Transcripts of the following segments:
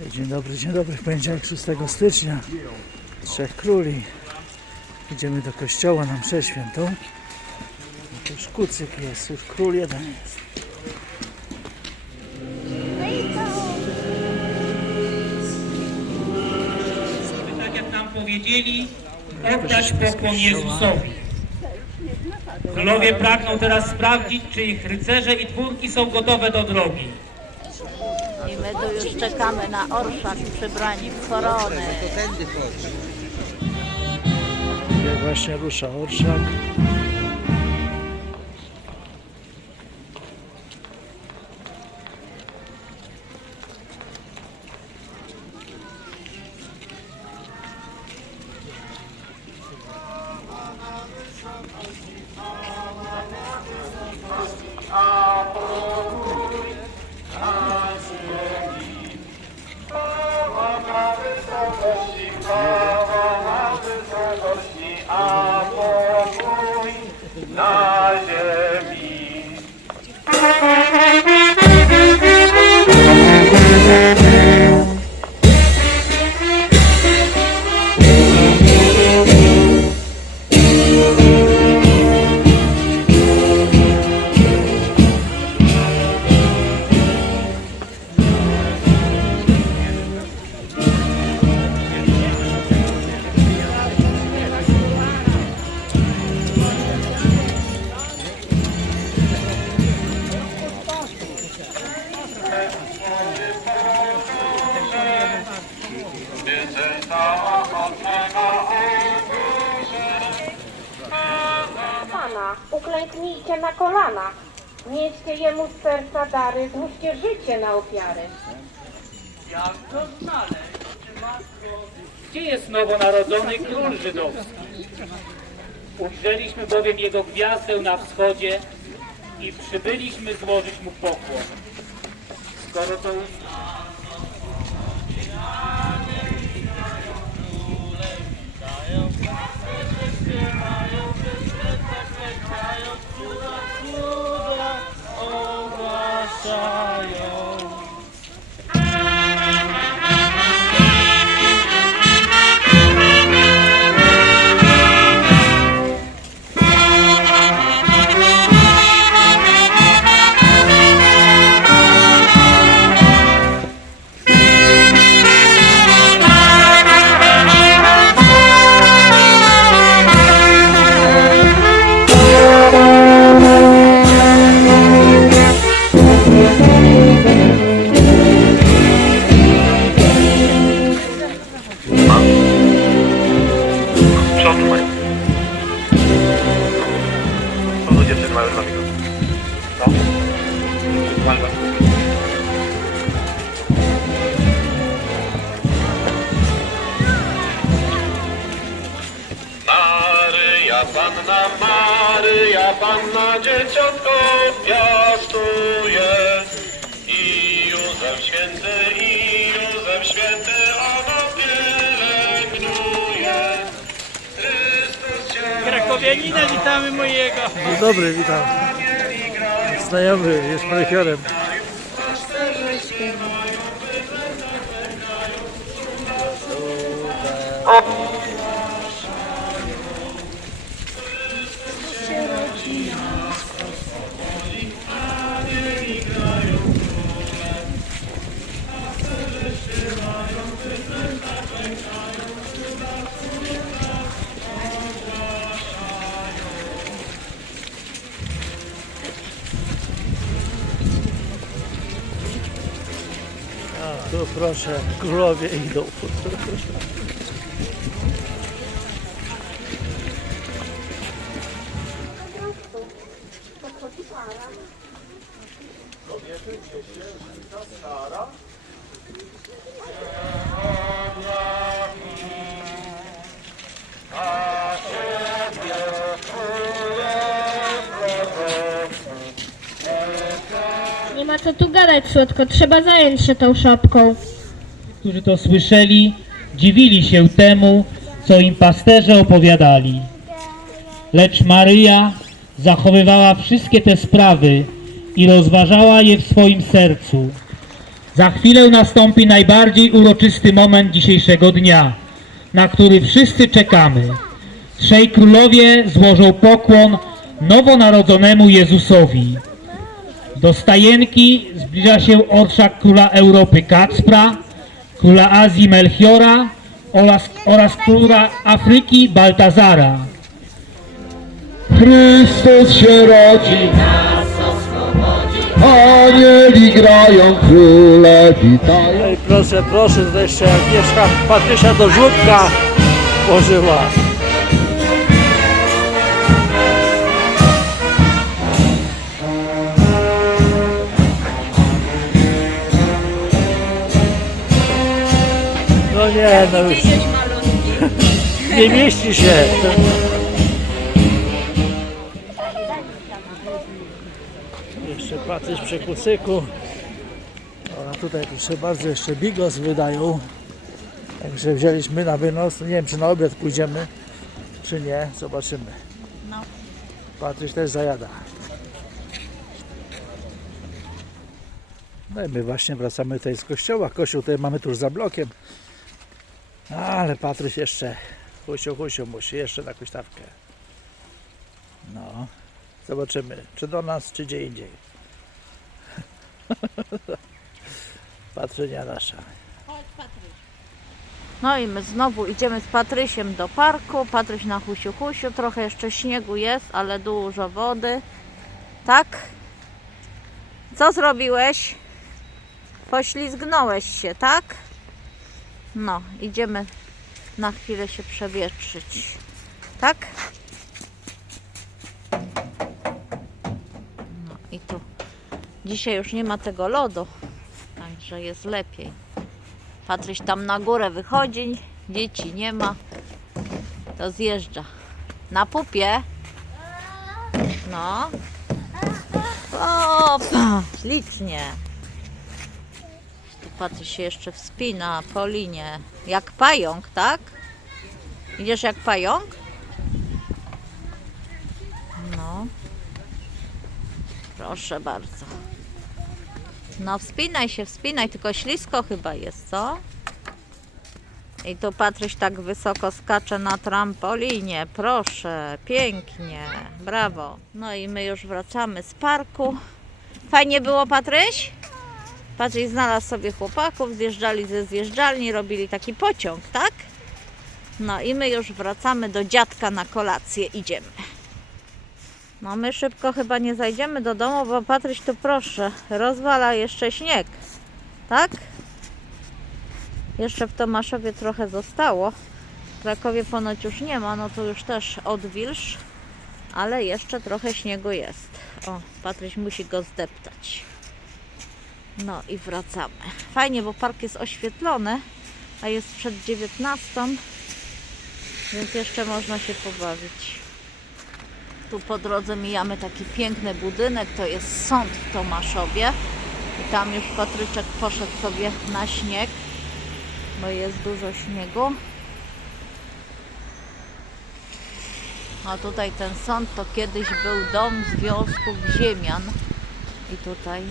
Dzień dobry, dzień dobry. Poniedziałek 6 stycznia. Trzech Króli. Idziemy do kościoła na mszę świętą. To już kucyk jest, już król jeden jest. tak jak nam powiedzieli, oddać pokłon Jezusowi. Królowie pragną teraz sprawdzić, czy ich rycerze i dwórki są gotowe do drogi. My tu już czekamy na orszak przybrani w korony. Tutaj właśnie rusza orszak. No. Uklęknijcie na kolana. Nieście jemu z serca dary, złóżcie życie na ofiary. Gdzie jest nowonarodzony król żydowski? Ujrzeliśmy bowiem jego gwiazdę na wschodzie i przybyliśmy złożyć mu pokłon. Skoro to Co? Malwa. Maryja, Panna Maryja, Panna Dzieciątko piastuje. I Józef Święty, i Józef Święty, ona pielęgnuje. Chrystus Krakowianina witamy mojego. Dzień dobry, witam. Znajomy jest malechiorem. Tu proszę, królowie idą. Nie co tu gadać, słodko, trzeba zająć się tą szopką. Którzy to słyszeli, dziwili się temu, co im pasterze opowiadali. Lecz Maryja zachowywała wszystkie te sprawy i rozważała je w swoim sercu. Za chwilę nastąpi najbardziej uroczysty moment dzisiejszego dnia, na który wszyscy czekamy. Trzej królowie złożą pokłon nowonarodzonemu Jezusowi. Do stajenki zbliża się orszak króla Europy Kacpra, króla Azji Melchiora oraz, oraz króla Afryki Baltazara. Chrystus się rodzi, anieli grają, króle witają. Proszę, proszę, jeszcze Agnieszka Patrysia do żłóbka włożyła. Nie, no już. Nie mieści się. Jeszcze Patryś przy kucyku. A tutaj proszę bardzo jeszcze bigos wydają. Także wzięliśmy na wynos. Nie wiem czy na obiad pójdziemy, czy nie. Zobaczymy. No. Patryś też zajada. No i my właśnie wracamy tutaj z kościoła. Kościół tutaj mamy tuż za blokiem. Ale Patryś jeszcze husiu, husiu musi jeszcze na huśtawkę. No. Zobaczymy, czy do nas, czy gdzie indziej. Patrzenia nasza. No i my znowu idziemy z Patrysiem do parku. Patryś na husiu husiu. Trochę jeszcze śniegu jest, ale dużo wody. Tak? Co zrobiłeś? Poślizgnąłeś się, tak? No, idziemy na chwilę się przewietrzyć. Tak? No i tu. Dzisiaj już nie ma tego lodu, także jest lepiej. Patryś tam na górę wychodzi, dzieci nie ma, to zjeżdża. Na pupie. No. O, ślicznie. Tu Patryś się jeszcze wspina po linie. Jak pająk, tak? Idziesz jak pająk? No. Proszę bardzo. No wspinaj się, wspinaj, tylko ślisko chyba jest, co? I tu Patryś tak wysoko skacze na trampolinie. Proszę, pięknie, brawo. No i my już wracamy z parku. Fajnie było, Patryś? Patryś znalazł sobie chłopaków, zjeżdżali ze zjeżdżalni, robili taki pociąg, tak? No i my już wracamy do dziadka na kolację, idziemy. No my szybko chyba nie zajdziemy do domu, bo Patryś tu proszę, rozwala jeszcze śnieg. Tak? Jeszcze w Tomaszowie trochę zostało. W Krakowie ponoć już nie ma, no to już też odwilż. Ale jeszcze trochę śniegu jest. O, Patryś musi go zdeptać. No i wracamy. Fajnie, bo park jest oświetlony, a jest przed 19, więc jeszcze można się pobawić. Tu po drodze mijamy taki piękny budynek, to jest sąd w Tomaszowie. I tam już Patryczek poszedł sobie na śnieg, bo jest dużo śniegu. A tutaj ten sąd to kiedyś był dom Związków Ziemian. I tutaj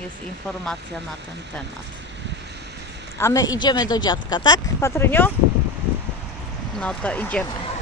jest informacja na ten temat. A my idziemy do dziadka, tak, Patryniu? No to idziemy.